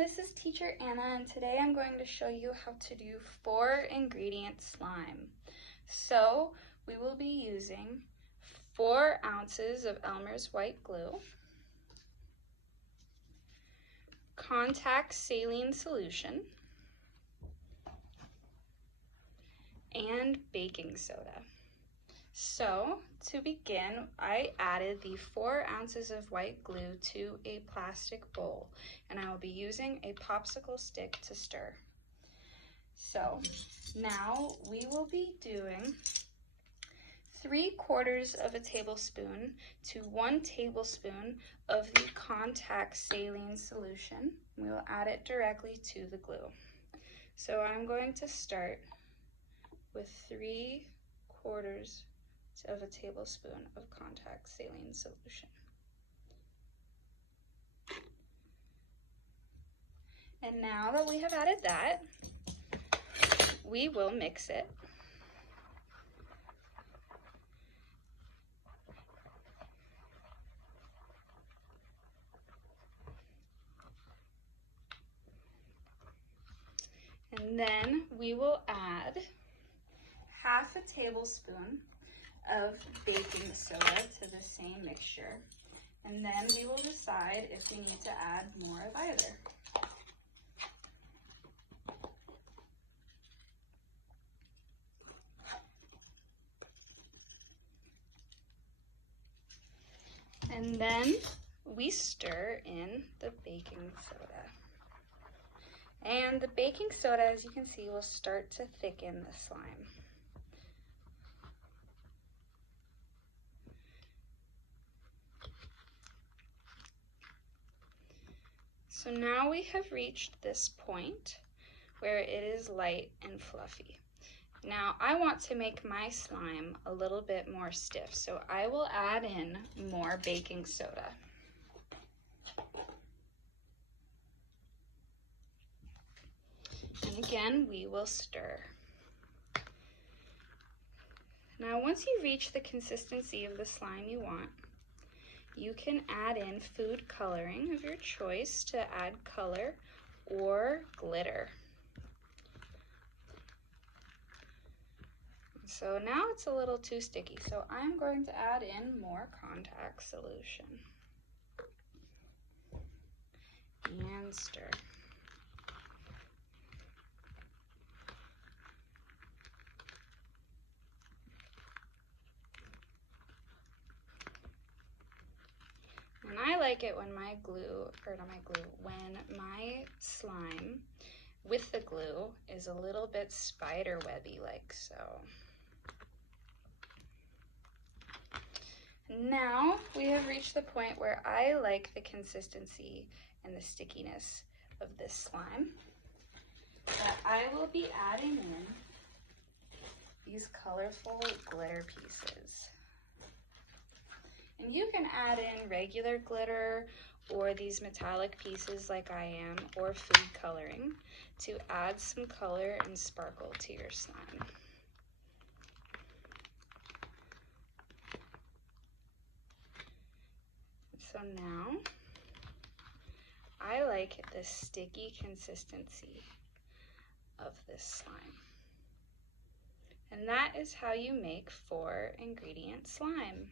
this is Teacher Anna, and today I'm going to show you how to do 4-ingredient slime. So we will be using 4 ounces of Elmer's white glue, contact saline solution, and baking soda. So to begin, I added the 4 ounces of white glue to a plastic bowl, and I will be using a popsicle stick to stir. So now we will be doing 3/4 of a tablespoon to 1 tablespoon of the contact saline solution. We will add it directly to the glue. So I'm going to start with 3/4 of a tablespoon of contact saline solution. And now that we have added that, we will mix it. And then we will add 1/2 tablespoon of baking soda to the same mixture. And then we will decide if we need to add more of either. And then we stir in the baking soda. And the baking soda, as you can see, will start to thicken the slime. So now we have reached this point where it is light and fluffy. Now I want to make my slime a little bit more stiff, so I will add in more baking soda. And again, we will stir. Now once you reach the consistency of the slime you want, you can add in food coloring of your choice to add color or glitter. So now it's a little too sticky, so I'm going to add in more contact solution. And stir. And I like it when my my slime with the glue is a little bit spider webby like so. Now we have reached the point where I like the consistency and the stickiness of this slime. That I will be adding in these colorful glitter pieces. And you can add in regular glitter or these metallic pieces like I am, or food coloring to add some color and sparkle to your slime. So now I like the sticky consistency of this slime. And that is how you make 4-ingredient slime.